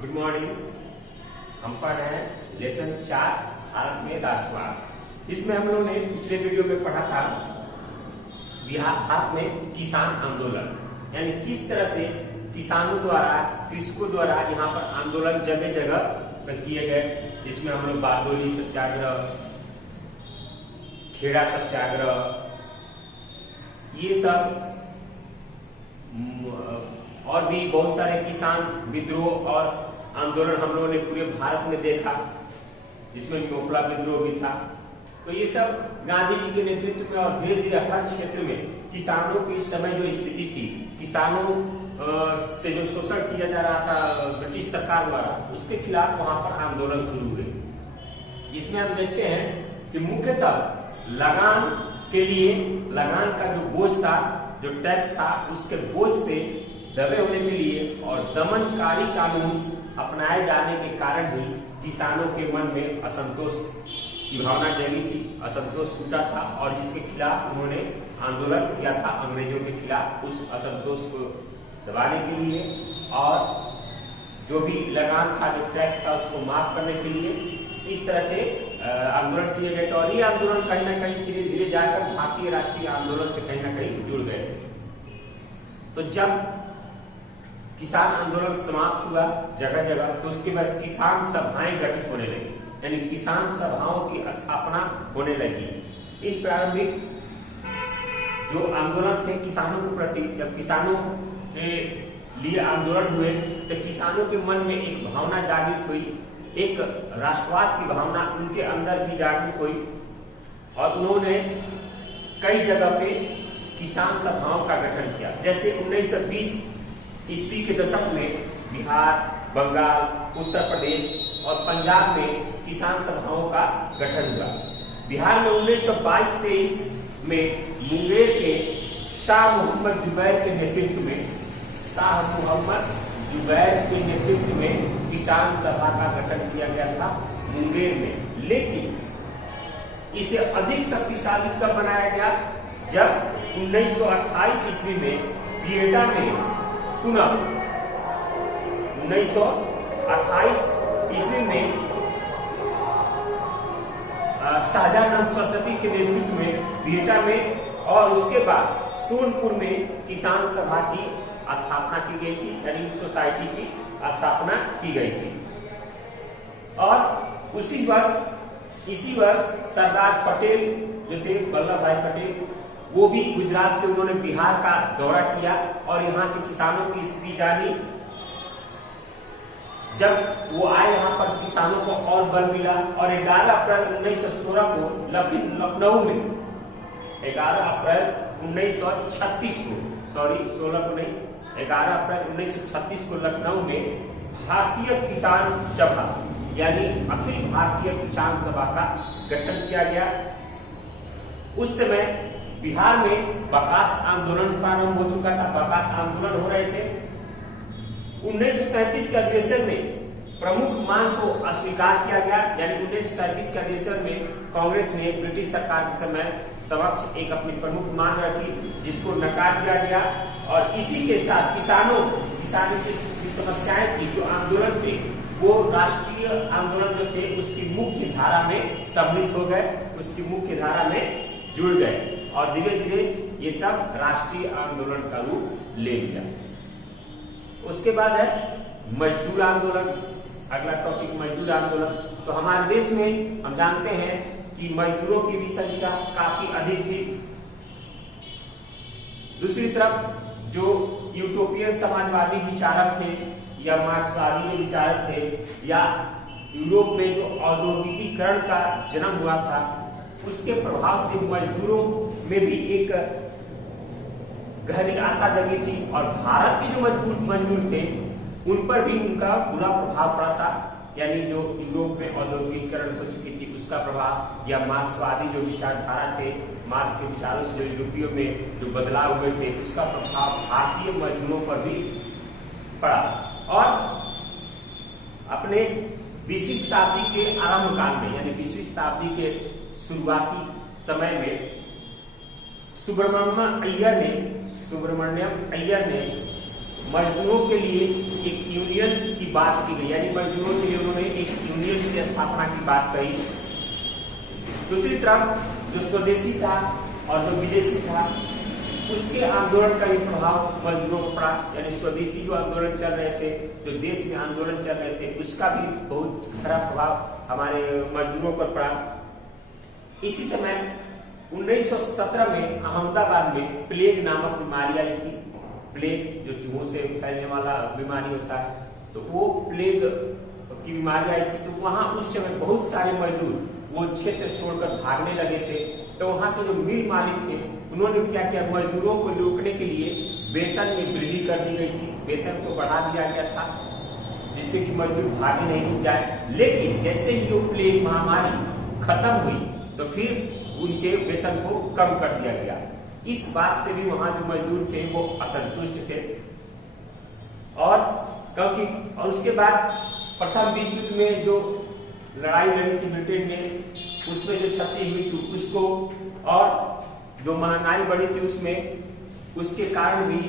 Good morning. हम पढ़ रहे हैं लेसन 4 भारत में राष्ट्रवाद। इसमें हम लोगों ने पिछले वीडियो में पढ़ा था बिहार भारत में किसान आंदोलन, यानी किस तरह से किसानों द्वारा कृषकों द्वारा यहाँ पर आंदोलन जगह जगह किए गए। जिसमें हम लोग बारडोली सत्याग्रह, खेड़ा सत्याग्रह, ये सब और भी बहुत सारे किसान विद्रोह और आंदोलन हम लोगों ने पूरे भारत में देखा, जिसमें मोपला विद्रोह भी था। तो ये सब गांधी जी के नेतृत्व में और धीरे धीरे हर क्षेत्र में किसानों की समय जो स्थिति थी, किसानों से जो शोषण किया जा रहा था ब्रिटिश सरकार द्वारा, उसके खिलाफ वहां पर आंदोलन शुरू हुए। जिसमें हम देखते हैं कि मुख्यतः लगान के लिए, लगान का जो बोझ था, जो टैक्स था, उसके बोझ से दबे होने के लिए और दमनकारी कानून अपनाए जाने के कारण ही किसानों के मन में असंतोष की भावना जगी थी, असंतोष टूटा था और जिसके खिलाफ उन्होंने आंदोलन किया था अंग्रेजों के खिलाफ, उस असंतोष को दबाने के लिए और जो भी लगान था, जो टैक्स था, उसको माफ करने के लिए इस तरह के आंदोलन किए गए थे। और ये आंदोलन कहीं ना कहीं धीरे धीरे जाकर भारतीय राष्ट्रीय आंदोलन से कहीं ना कहीं जुड़ गए थे। तो जब किसान आंदोलन समाप्त हुआ जगह जगह, तो उसके बाद किसान सभाएं गठित होने लगी, यानी किसान सभाओं की स्थापना होने लगी। इन प्रारंभिक जो आंदोलन थे किसानों के प्रति, जब किसानों के लिए आंदोलन हुए तो किसानों के मन में एक भावना जागृत हुई, एक राष्ट्रवाद की भावना उनके अंदर भी जागृत हुई और उन्होंने कई जगह पे किसान सभाओं का गठन किया। जैसे 1920 ईस्वी के दशक में बिहार, बंगाल, उत्तर प्रदेश और पंजाब में किसान सभाओं का गठन हुआ। बिहार में 1922-23 में मुंगेर के शाह मोहम्मद जुबैर के नेतृत्व में किसान सभा का गठन किया गया था मुंगेर में। लेकिन इसे अधिक शक्तिशाली कब बनाया गया, जब 1928 ईस्वी में बिएटा में पुनः 1928 ईस्वी में शाहजहां सरस्वती के नेतृत्व में बिएटा में और उसके बाद सोनपुर में किसान सभा की स्थापना की गई थी, यानी उस सोसाइटी की स्थापना की गई थी। और इसी वर्ष सरदार पटेल जो थे, वल्लभ भाई पटेल, वो भी गुजरात से उन्होंने बिहार का दौरा किया और यहाँ के किसानों की स्थिति जानी। जब वो आए यहाँ पर किसानों को और बल मिला और 11 अप्रैल 1916 को लखनऊ में 11 अप्रैल 1936 को, सॉरी 16 को नहीं, 11 अप्रैल 1936 को लखनऊ में भारतीय किसान सभा यानी अखिल भारतीय किसान सभा का गठन किया गया। उस समय बिहार में बर्खास्त आंदोलन प्रारंभ हो चुका था, बर्खास्त आंदोलन हो रहे थे। 1937 के अधिवेशन में प्रमुख मांग को अस्वीकार किया गया, यानी 1937 के अधिवेशन में कांग्रेस ने ब्रिटिश सरकार के समय समक्ष एक अपनी प्रमुख मांग रखी, जिसको नकार दिया गया। और इसी के साथ किसानों की समस्याएं थी, जो आंदोलन थे, वो राष्ट्रीय आंदोलन जो थे उसकी मुख्य धारा में सम्मिलित हो गए, उसकी मुख्य धारा में जुड़ गए और धीरे धीरे ये सब राष्ट्रीय आंदोलन का रूप ले लिया। उसके बाद है मजदूर आंदोलन। अगला टॉपिक मजदूर आंदोलन। तो हमारे देश में हम जानते हैं कि मजदूरों की भी संख्या काफी अधिक थी। दूसरी तरफ जो यूटोपियन समाजवादी विचारक थे या मार्क्सवादी विचारक थे, या यूरोप में जो औद्योगिकीकरण का जन्म हुआ था, उसके प्रभाव से मजदूरों में भी एक गहरी आशा जगी थी और भारत के जो मजदूर थे उन पर भी उनका बुरा प्रभाव पड़ा था, यानी जो यूरोप में औद्योगिकीकरण हो चुकी थी उसका प्रभाव, या मार्क्सवादी जो विचारधारा थे, मार्क्स के विचारों से जो यूरोपियों में जो बदलाव हुए थे उसका प्रभाव भारतीय मजदूरों पर भी पड़ा। और अपने 20वीं शताब्दी के आरंभ काल में, यानी 20वीं शताब्दी के शुरुआती समय में सुब्रमण्यम अय्यर ने मजदूरों के लिए एक यूनियन की बात की गई, यानी मजदूरों के लिए उन्होंने एक यूनियन की स्थापना की बात कही। दूसरी तरफ जो स्वदेशी था और जो विदेशी था उसके आंदोलन का भी प्रभाव मजदूरों पर पड़ा, यानी स्वदेशी जो आंदोलन चल रहे थे, जो देश में आंदोलन चल रहे थे, उसका भी बहुत गहरा प्रभाव हमारे मजदूरों पर पड़ा। इसी समय 1917 में अहमदाबाद में प्लेग नामक बीमारी आई थी। प्लेग जो चूहों से फैलने वाला बीमारी होता है, तो वो प्लेग की बीमारी आई थी। तो वहां उस समय बहुत सारे मजदूर वो क्षेत्र छोड़कर भागने लगे थे। तो वहां के जो मिल मालिक थे उन्होंने क्या किया, मजदूरों को रोकने के लिए वेतन में वृद्धि कर दी गई थी, वेतन को बढ़ा दिया गया था जिससे कि मजदूर भागे नहीं जाए। लेकिन जैसे ही वो प्लेग महामारी खत्म हुई तो फिर उनके वेतन को कम कर दिया गया। इस बात से भी वहां जो मजदूर थे वो असंतुष्ट थे। और क्योंकि और उसके बाद प्रथम विश्व युद्ध में जो लड़ाई लड़ी थी ब्रिटेन ने, उसमें जो क्षति हुई थी उसको, और जो महंगाई बढ़ी थी उसमें, उसके कारण भी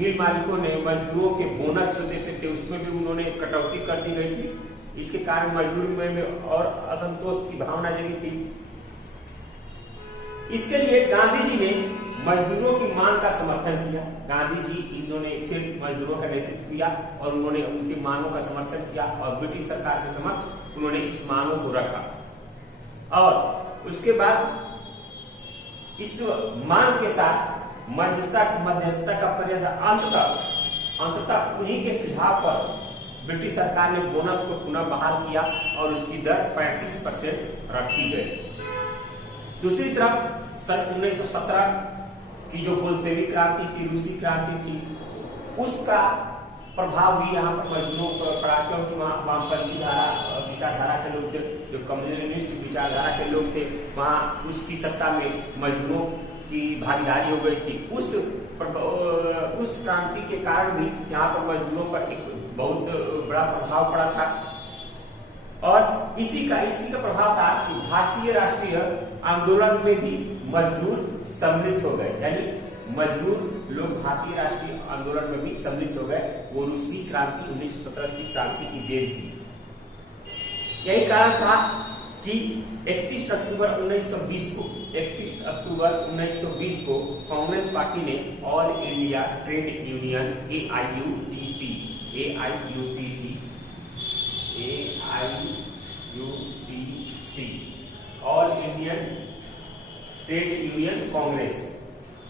मिल मालिकों ने मजदूरों के बोनस जो देते थे उसमें भी उन्होंने कटौती कर दी गई थी। इसके कारण मजदूर में और असंतोष की भावना जगी थी। इसके लिए गांधी जी ने मजदूरों की मांग का समर्थन किया। गांधी जी इन्होंने फिर मजदूरों का नेतृत्व किया और उन्होंने उनकी मांगों का समर्थन किया और ब्रिटिश सरकार के समक्ष उन्होंने इस मांगों को रखा। और उसके बाद इस मांग के साथ मध्यस्थता का प्रयास अंततः उन्हीं के सुझाव पर ब्रिटिश सरकार ने बोनस को पुनः बहाल किया और उसकी दर 35% रखी गई। दूसरी तरफ सन 1917 की जो बोल्शेविक क्रांति थी, रूसी क्रांति थी, उसका प्रभाव भी यहाँ पर मजदूरों पर पड़ा, क्योंकि वहाँ वामपंथी विचारधारा के लोग थे, जो कम्युनिस्ट विचारधारा के लोग थे, वहाँ उसकी सत्ता में मजदूरों की भागीदारी हो गई थी। उस क्रांति के कारण भी यहाँ पर मजदूरों पर एक बहुत बड़ा प्रभाव पड़ा था। और इसी का प्रभाव था कि भारतीय राष्ट्रीय आंदोलन में भी मजदूर सम्मिलित हो गए, यानी मजदूर लोग भारतीय राष्ट्रीय आंदोलन में भी सम्मिलित हो गए। वो रूसी क्रांति 1917 की क्रांति की देन थी। यही कारण था कि 31 अक्टूबर 1920 को कांग्रेस पार्टी ने all India trade union AIUTC all Indian trade union Congress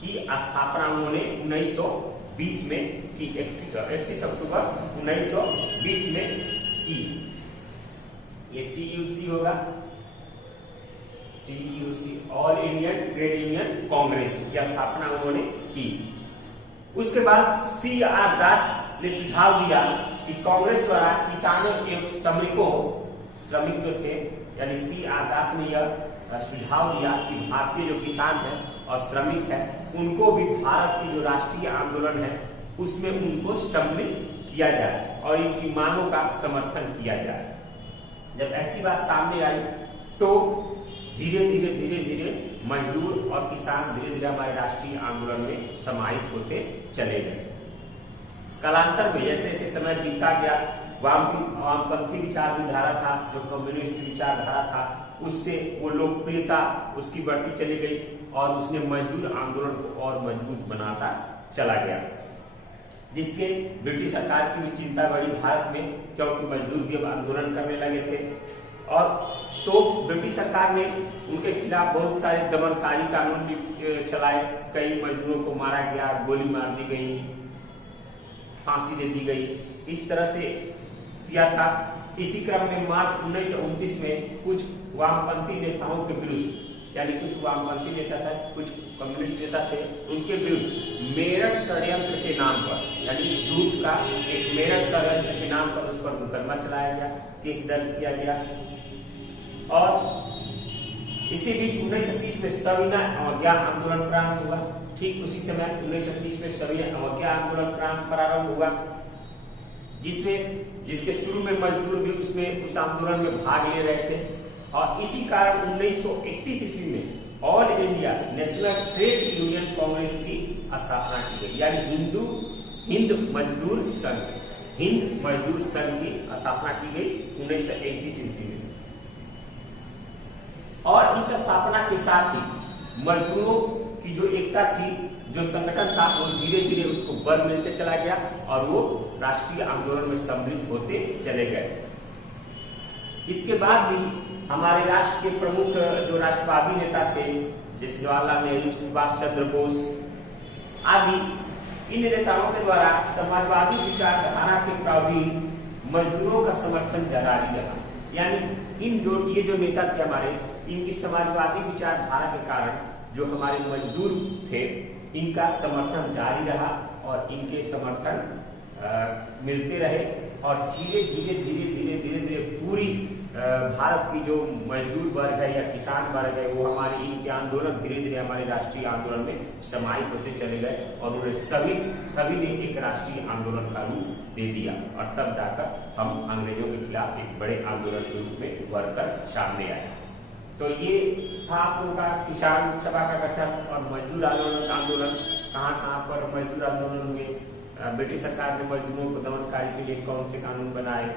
की स्थापना उन्होंने 1920 में की। 31 अक्टूबर 1920 में की। ये TUC होगा, TUC all Indian trade union Congress की स्थापना उन्होंने की। उसके बाद CR दास ने सुझाव दिया कि कांग्रेस द्वारा किसानों एवं श्रमिक जो थे, यानी CR दास ने यह सुझाव दिया कि भारतीय जो किसान है और श्रमिक है उनको भी भारत की जो राष्ट्रीय आंदोलन है उसमें उनको सम्मिलित किया जाए और इनकी मांगों का समर्थन किया जाए। जब ऐसी बात सामने आई तो धीरे धीरे मजदूर और किसान धीरे हमारे राष्ट्रीय आंदोलन में समाहित होते चले गए। कालांतर में जैसे जैसे समय बीता गया, वामपंथी विचारधारा था, जो कम्युनिस्ट विचारधारा था, उससे वो लोकप्रियता उसकी बढ़ती चली गई और उसने मजदूर आंदोलन को और मजबूत बनाता चला गया, जिससे ब्रिटिश सरकार की भी चिंता बढ़ी भारत में, क्योंकि मजदूर भी अब आंदोलन करने लगे थे। और तो ब्रिटिश सरकार ने उनके खिलाफ बहुत सारे दमनकारी कानून भी चलाए। कई मजदूरों को मारा गया, गोली मार दी गई, फांसी दे दी गई, इस तरह से किया था। इसी क्रम में मार्च 1929 में कुछ वामपंथी नेताओं के विरुद्ध, यानी कुछ वामपंथी नेता थे, कुछ कम्युनिस्ट नेता थे, उनके विरुद्ध मेरठ षड्यंत्र के नाम पर, यानी झूठ का एक मेरठ षड्यंत्र के नाम पर उस पर मुकदमा चलाया गया, केस दर्ज किया गया। और इसी बीच 1930 में सविनय अवज्ञा आंदोलन प्रारंभ हुआ। ठीक उसी समय 1930 में सविनय अवज्ञा आंदोलन प्रारंभ हुआ, जिसके शुरू में मजदूर भी उस आंदोलन में भाग ले रहे थे। और इसी कारण 1931 ईस्वी में all India national trade union Congress की स्थापना की गई, यानी हिंदू हिंद मजदूर संघ, हिंद मजदूर संघ की स्थापना की गई 1931 ईस्वी में। और इस स्थापना के साथ ही मजदूरों की जो एकता थी, जो संगठन था, वो धीरे धीरे उसको बल मिलते चला गया और वो राष्ट्रीय आंदोलन में सम्मिलित होते चले गए। इसके बाद भी हमारे राष्ट्र के प्रमुख जो राष्ट्रवादी नेता थे, जैसे जवाहरलाल नेहरू, सुभाष चंद्र बोस आदि, इन नेताओं के द्वारा समाजवादी विचारधारा के प्रावधान मजदूरों का समर्थन जारी रहा। यानी ये जो नेता थे हमारे, इनकी समाजवादी विचारधारा के कारण जो हमारे मजदूर थे, इनका समर्थन जारी रहा और इनके समर्थन मिलते रहे और धीरे धीरे पूरी भारत की जो मजदूर वर्ग है या किसान वर्ग है, वो हमारे इनके आंदोलन धीरे धीरे हमारे राष्ट्रीय आंदोलन में समाहित होते चले गए और उन्हें सभी ने एक राष्ट्रीय आंदोलन का रूप दे दिया और तब जाकर हम अंग्रेजों के खिलाफ एक बड़े आंदोलन के रूप में उभर कर सामने आए। तो ये था आप लोगों का किसान सभा का गठन और मजदूर आंदोलन कहाँ पर मजदूर आंदोलन हुए, ब्रिटिश सरकार ने मजदूरों को दमनकारी के लिए कौन से कानून बनाए,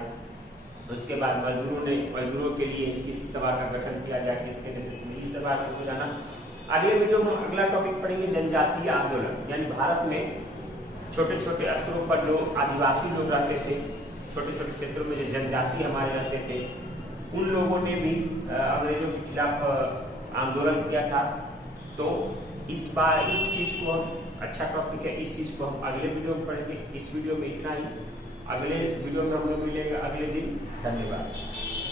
उसके बाद मजदूरों के लिए किस सभा का गठन किया गया, किसके नेतृत्व में, इस सभा को जाना। अगले वीडियो में अगला टॉपिक पढ़ेंगे जनजातीय आंदोलन। यानी भारत में छोटे छोटे स्तरों पर जो आदिवासी लोग रहते थे, छोटे छोटे क्षेत्रों में जो जनजाति हमारे रहते थे, उन लोगों ने भी अंग्रेजों के खिलाफ आंदोलन किया था। तो इस चीज को अच्छा टॉपिक है, इस चीज को हम अगले वीडियो में पढ़ेंगे। इस वीडियो में इतना ही, अगले वीडियो में हम लोग मिलेंगे अगले दिन। धन्यवाद।